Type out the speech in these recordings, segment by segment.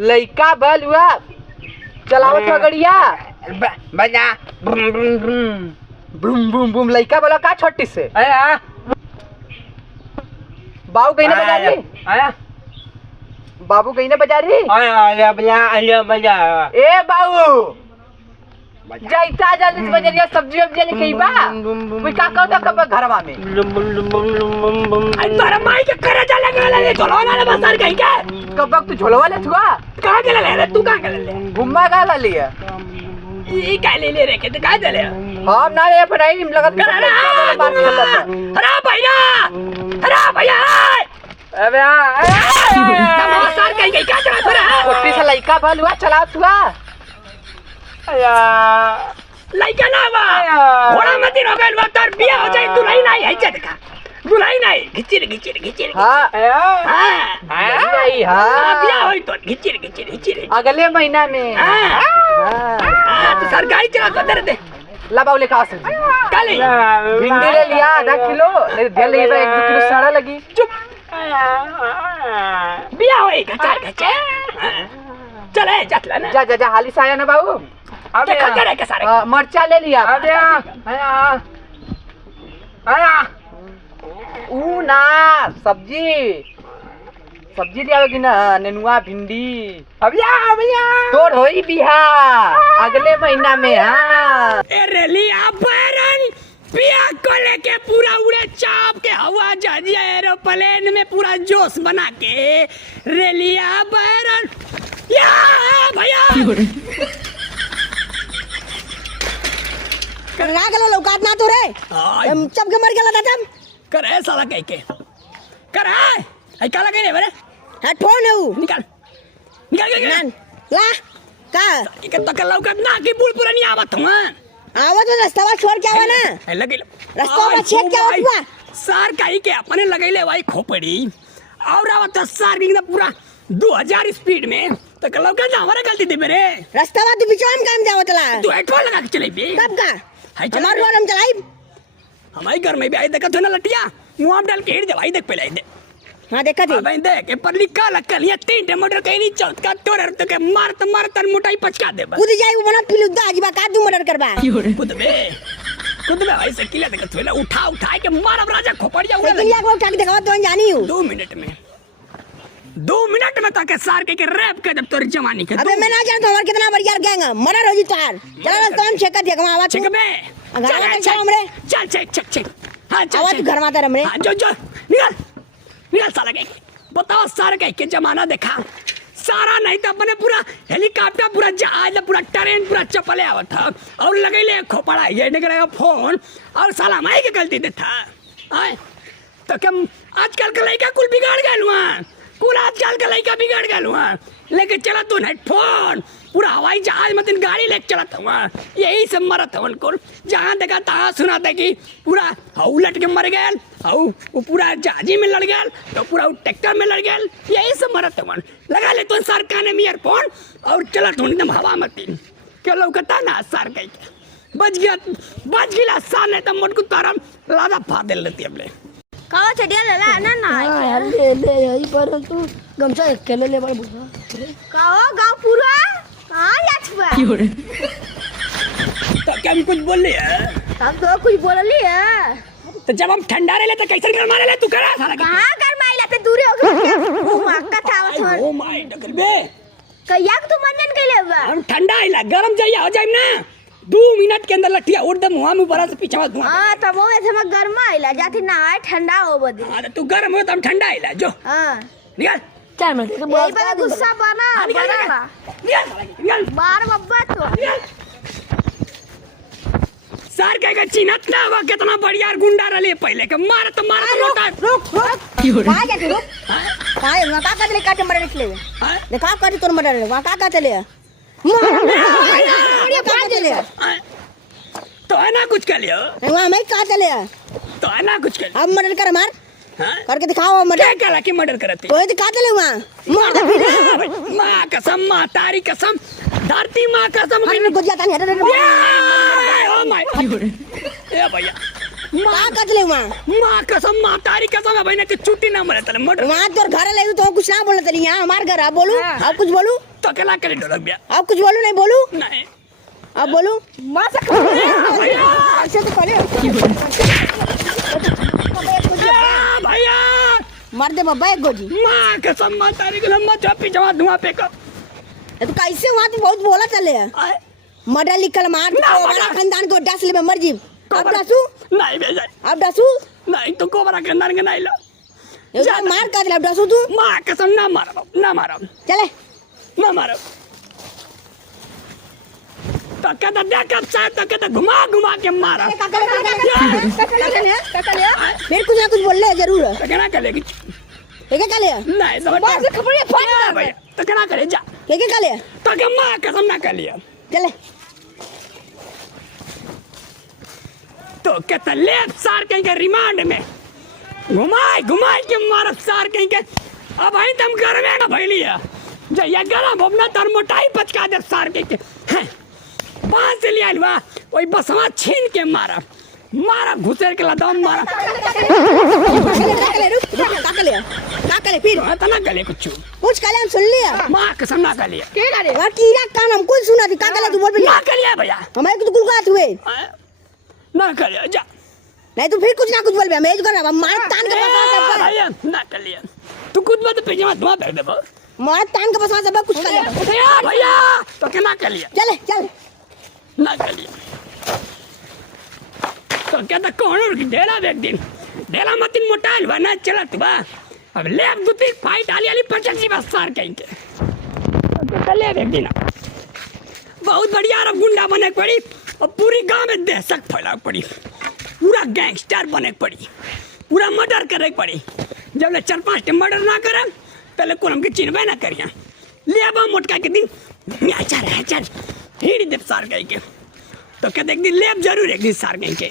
लइका बल हुआ चलावत हो गड़िया बजा बूम बूम बूम लइका बोला का छोटी से आया बाबू कहीं ना बजा रही आया बाबू कहीं ना बजा रही आया बजा ए बाबू जैसा जल्दी बजरिया सब्जी वब्जी नहीं कही बा कोई का कहता कब घरवा में आई तोरा माई के करे चले गेले झोलवा ले बसर कहीं के कब तू झोलवा ले छुआ कहां के ले तू कहां के ले घुम्मा का ला लिया ई का ले रे के का दे ले हम ना रे अपनाई लगत कर अरे भैया अबे बसर कहीं के क्या चला तोरा कोटी से लइका बल हुआ चला छुआ आया लइका ना बा घोड़ा मत हो गइल बा तोर बिया हो जाई दुल्हन नहीं है देखा दुल्हन नहीं घिचिर हां नहीं हां बिया होई तो घिचिर अगले महीना में हां तो सरकारी चला तो दे ला बाबू लेका से काली भिंडी ले लिया आधा किलो नहीं दे ले 1-2 किलो सड़ा लगी चुप बिया होई घचा चले जतला ना जा हाली से आया ना बाबू अबे करे के सारे मरचा ले लिया अबे आया ऊ ना सब्जी ले आओगी ना नेनुआ भिंडी अबिया तोड़ होई बिहा अगले महीना में हां ए रेलिया बैरन पिया को लेके पूरा उड़े चाप के हवा जहाजिया एरोप्लेन में पूरा जोश बना के रेलिया बैरन या भैया करा गलो लौकात ना तो रे चप के मर गेला दादम करे साला कह के करे आई काला कह रे बरे हेडफोन है ऊ निकाल ला का के तो लौकात ना की बुल पूरा नहीं आवत हूं आवा तो रास्ता छोड़ के आवा ना लगे रास्ता में छेद के आवा सार काई के अपने लगैले भाई खोपड़ी और आवत सार की पूरा 2000 स्पीड में तो लौकात हमारा गलती दे मेरे रास्ता में तू बीचवा में काम जावतला तू हेडफोन लगा के चले बे कब का हमार रोड हम चलाई हमारे घर में भी आई देखा तो ना लटिया मुंह डाल के हिड़ दे भाई देख पहले आई दे हां देखा थी भाई देख पर लिखा लकल ये 3 टमाटर कहीं नहीं चौथ का तोड़ तो के मारत मोटाई पचका दे बस कूद जाई वो बना पिलुद्दा आजीबा का दू मर्डर करबा कूद बे भाई से किला देख थोला उठा के मारब राजा खोपड़िया उड़ा किलिया को उठा के देखा तो जानी हूं 2 मिनट में ताके सार के रैप कर जब तोर जवानी के अबे मैं ना जानता हमार कितना बढ़िया गैंग मर्डर हो जी तार चल रास्ता हम चेक कर देख हम आवाज चेक बे चल हमरे चल हां चल आवाज घर में हमरे हां जो निकल साला के बताओ सारा के जमाना देखा सारा नहीं तो अपने पूरा हेलीकॉप्टर पूरा जहाज पूरा ट्रेन पूरा चपले आवत था और लगैले खोपड़ा ये निकलेगा फोन और साला माई के गलती देता आए तो कम आजकल के लड़का कुल बिगाड़ गए हुआ कुल आजकल के लड़का बिगड़ गए हुआ लेके चला तू हेडफोन पूरा हवाई जहाज में दिन गाड़ी लेके चला था यही सब मरत हवन कुल जहाँ देखा तहाँ सुना था कि पूरा हऊ लट के मर गए वो पूरा जहाजी में लड़ गया तो पूरा ट्रैक्टर में लड़ गया यही सब मरत हवन लगा ले तो सर काने में ईयरफोन और चला तू एकदम हवा में तीन क्या लौकता ना सर कहीं बच गया सार नहीं तो मुझको तारा लादा फाड़ लेती अपने कावा चटिया लेला ना ना यार ले यही पर तू गमछा अकेले ले बड़ बुझा कावा गांव पूरा कहां जाछबा तो क्या हम कुछ बोल लिया हम तो कुछ बोलली है तो जब हम ठंडा रहे तो कैसे कर मारे ले तू करा साला कहां कर माइला पे दूर हो गया ओ मक्का थावत हो ओ माय डकर बे कहिया तू मंजन कइले बा हम ठंडा आइला गरम जाइए हो जाइम ना 2 मिनट के अंदर लठिया उड़ दे मुंह में बरा से पीछे मत धुआं हां तब वो ऐसे में गर्म आइला जाती ना ठंडा हो बदी हां तू गर्म हो तो हम ठंडा आइला जो हां निकल चल मैं तो बहुत बड़ा गुस्सा बना निकल बार बब्बा तो सर कहेगा चिन्हत ना हुआ कितना बढ़िया गुंडा रहे पहले के मार तो लोटा रुक कहां जाते रुक कहां ना का कर ले काटे मरे निकले देखा कर तोर मरे वहां का चले ये कहां चले तो है ना कुछ कर लियो वहां मैं का चले तो है ना कुछ कर अब मर्डर कर मार हां करके दिखाओ मर्डर क्या करा कि मर्डर करते तो दिखा चले वहां मार मां कसम मां तारी कसम धरती मां कसम अरे गुजिया तानी हट ओ माय ए भैया मां का चले वहां मां कसम मां तारी कसम है भाई ने छुट्टी ना मरे तले मर्डर वहां तोर घर ले तो कुछ ना बोलत नहीं यहां हमार घर आ बोलू अब कुछ बोलू तो अकेला करे ढोलक बिया आप कुछ बोलू नहीं बोलू नहीं आप बोलू मार सकते भैया ऐसे तो पहले भैया मार दे बाबा एक गोजी माँ कसम माँ तारी कसम माँ चौपी जमा धुआं फेंको ये तो कैसे वहाँ तो बहुत बोला चले है मर्डर लिखल मार ना, तो हमारा खानदान को डस ले मर जी अब डसू नहीं भेजा अब डसू नहीं तो कोबरा के अंदर के नहीं लो ये तो मार का दिला अब डसू तू माँ कसम ना मारो चले ना मारो तो कहता देखा चाहे तो कहता घुमा के मारा फिर कुछ ना कुछ बोल ले जरूर तो क्या करेगी क्या ले नहीं तो भैया तो क्या करे जा क्या ले तो क्या माँ कसम ना कर लिया चले तो कहता ले सार कहीं के रिमांड में घुमाए के मारा सार कहीं के अब आई तुम घर में ना भैलिया जो ये गरम अपना तर मोटाई पचका दे सार कहीं के पांच से लिया हुआ वही बसवा छीन के मारा घुसेर के लदम मारा फिर इतना गले कुछ कुछ काले हम सुन लिया माँ कसम ना कर लिया वहाँ कीड़ा कान हम कुछ सुना थी का काले तू बोल भी ना कर लिया भैया हमारे को तो गुलगात हुए ना कर लिया जा नहीं तो फिर कुछ ना कुछ बोल भी हम एज कर मार तान के पास भैया ना कर लिया तू खुद मत पेज में धुआं फेंक दे मार तान के पास सब कुछ कर ले भैया तो क्या ना कर लिया चले चल ना कर लिया तो कहता कौन ढेला एक दिन ढेला मत मोटाइल बना चला तू बा अब ले अब दूसरी फाइट आली 85 बस सार कहीं के तो ले एक दिन बहुत बढ़िया और गुंडा बने पड़ी और पूरी गांव में दहशत फैला पड़ी पूरा गैंगस्टर बने पड़ी पूरा मर्डर करे पड़ी जब ले 4-5 मर्डर ना करे पहले को हमके चिन्हबे ना करिया ले अब मोटका के दिन चल हिड़ी देव सार गई के तो कहते एक दिन लेब जरूर एक दिन सार गई के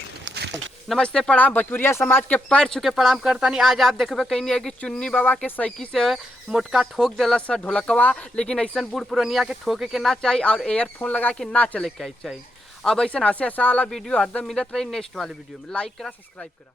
नमस्ते प्रणाम भोजपुरिया समाज के पैर छुके प्रणाम करता नहीं। आज आप देखबे कहीं नहीं है कि चुन्नी बाबा के साइकिल से मोटका ठोक दिला सर ढोलकवा, लेकिन ऐसा बूढ़ पुरनिया के ठोके के ना चाहिए और एयरफोन लगा के ना चले के चाहिए। अब ऐसा हंसे हंसा वाला वीडियो हरदम मिलत रही नेक्स्ट वाले वीडियो में। लाइक करा, सब्सक्राइब करा।